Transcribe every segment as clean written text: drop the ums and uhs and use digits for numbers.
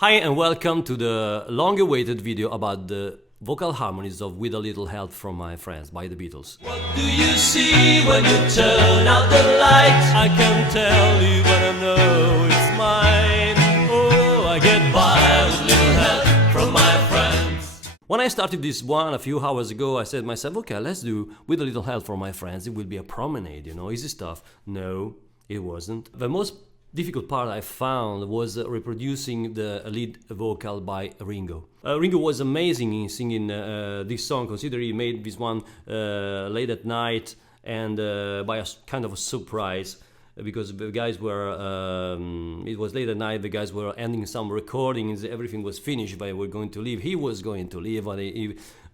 Hi and welcome to the long-awaited video about the vocal harmonies of With a Little Help from My Friends by the Beatles. What do you see when you turn out the light? I can tell you but I know it's mine. Oh, I get by with little help from my friends. When I started this one a few hours ago, I said to myself, okay, let's do With a Little Help from My Friends. It will be a promenade, easy stuff. No, it wasn't. The most difficult part I found was reproducing the lead vocal by Ringo. Ringo was amazing in singing this song, considering he made this one late at night and by a kind of a surprise, because the guys were, it was late at night, the guys were ending some recordings, everything was finished, they were going to leave. He was going to leave,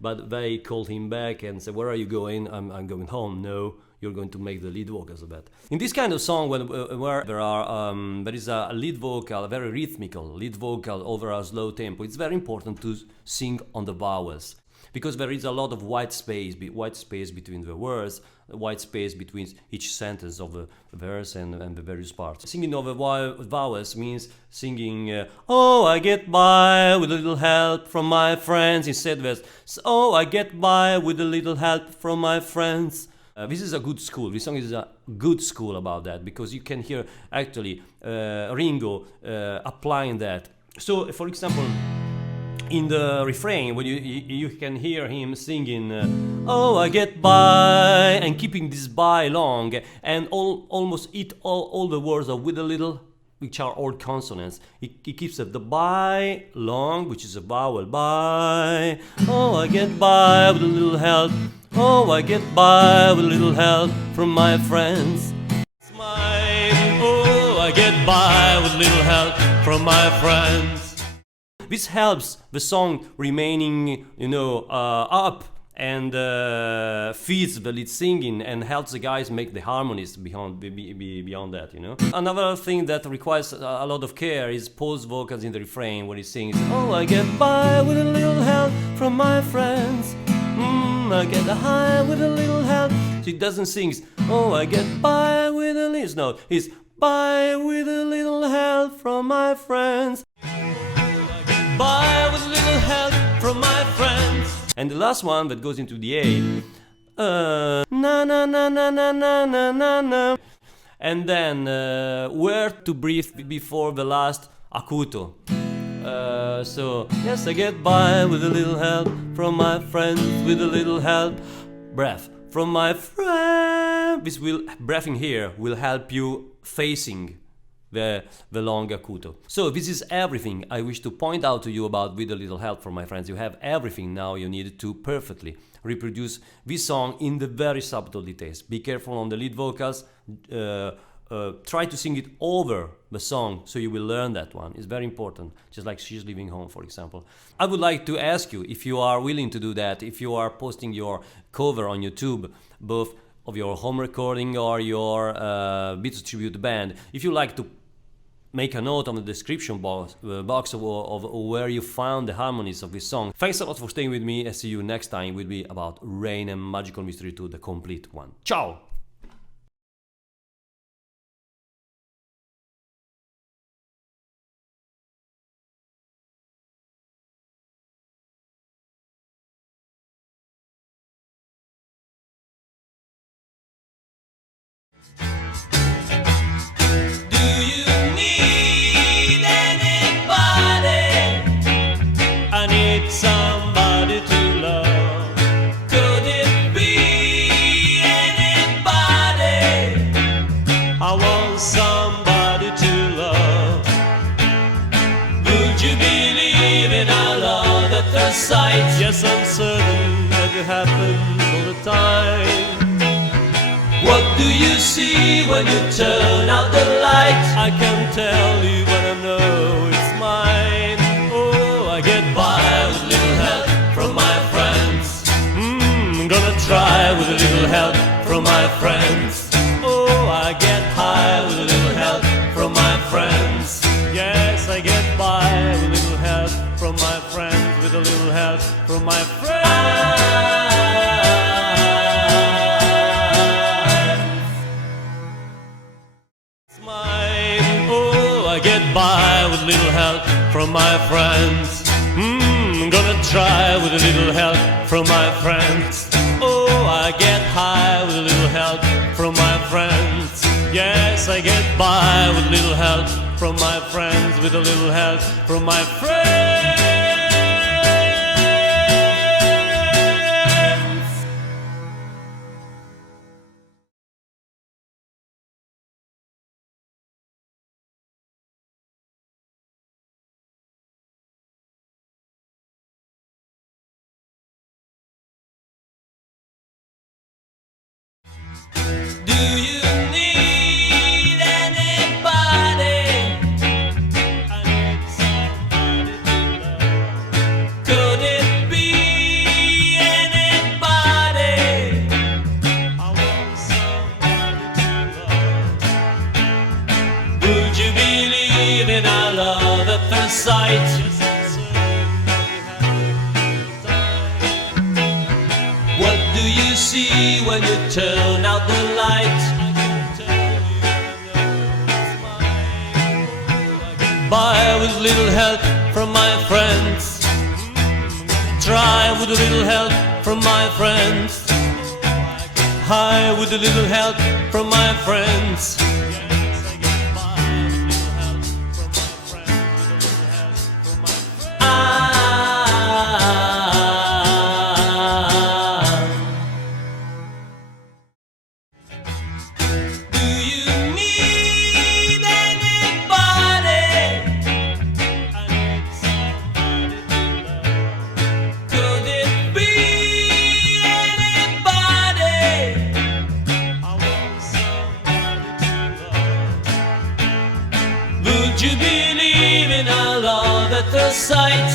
but they called him back and said, where are you going? I'm going home. No, you're going to make the lead vocals of that. In this kind of song, where there is a lead vocal, a very rhythmical lead vocal over a slow tempo, it's very important to sing on the vowels, because there is a lot of white space between the words, white space between each sentence of the verse and the various parts. Singing over vowels means singing, oh, I get by with a little help from my friends, instead there's, oh, I get by with a little help from my friends. This is a good school. This song is a good school about that, because you can hear actually Ringo applying that. So, for example, in the refrain, when you can hear him singing, oh, I get by, and keeping this by long, and almost eat all the words of with a little, which are all consonants. He keeps the by long, which is a vowel, by. Oh, I get by with a little help. Oh, I get by with a little help from my friends. It's mine. Oh, I get by with a little help from my friends. This helps the song remaining, up, and feeds the lead singing and helps the guys make the harmonies beyond that. Another thing that requires a lot of care is pause vocals in the refrain when he sings, oh, I get by with a little help from my friends. I get high with a little help. So he doesn't sing, oh, I get by with a little. No, he's by with a little help from my friends. Oh, I get by with a little help from my friends. And the last one that goes into the A, na na na na na na na na na. And then where to breathe before the last acuto. So yes, I get by with a little help from my friends, with a little help, breath from my friend. This breathing here will help you facing the long acuto. So this is everything I wish to point out to you about With a Little Help from My Friends. You have everything now you need to perfectly reproduce this song in the very subtle details. Be careful on the lead vocals. Try to sing it over the song so you will learn that one. It's very important, just like She's Leaving Home, for example. I would like to ask you if you are willing to do that, if you are posting your cover on YouTube, both of your home recording or your Beatles tribute band, if you like to make a note on the description box of where you found the harmonies of this song. Thanks a lot for staying with me, and see you next time. It will be about Rain and Magical Mystery 2, the complete one. Ciao! Somebody to love. Could it be anybody? I want somebody to love. Would you believe in our love at first sight? Yes, I'm certain that it happens all the time. What do you see when you turn out the light? I can tell you but I know it's mine. Oh, I get by with a little help from my friends. I'm gonna try with a little help from my friends. Oh, I get high with a little help from my friends. Yes, I get by with a little help from my friends, with a little help from my friends. It's mine. Oh, I get by with little help from from my friends. Gonna try with a little help from my friends. Oh, I get high with a little help from my friends. Yes, I get by with a little help from my friends, with a little help from my friends. Do you need anybody? I need somebody to love. Could it be anybody? I want somebody to love. Would you believe in our love at first sight? What do you see when you turn out the light? By with a little help from my friends. Try with a little help from my friends. High with a little help from my friends. Would you believe in our love at first sight?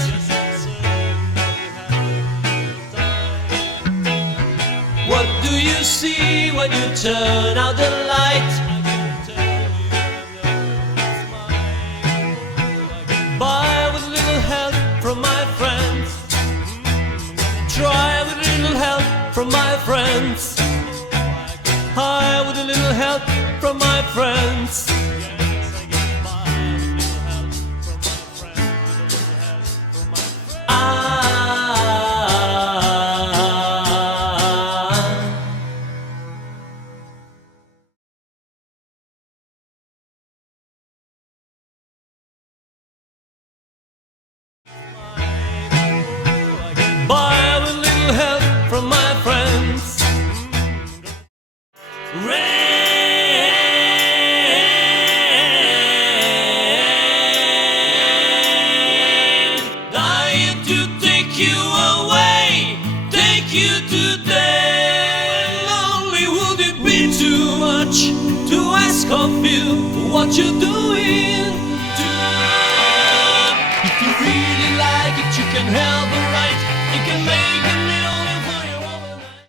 What do you see when you turn out the light? By with a little help from my friends. Try with a little help from my friends. High with a little help from my friends. By with a little help from my friends. Rain, dying to take you away, take you today. Lonely, would it be too much to ask of you what you're doing? If you really like it, you can help her right. You can make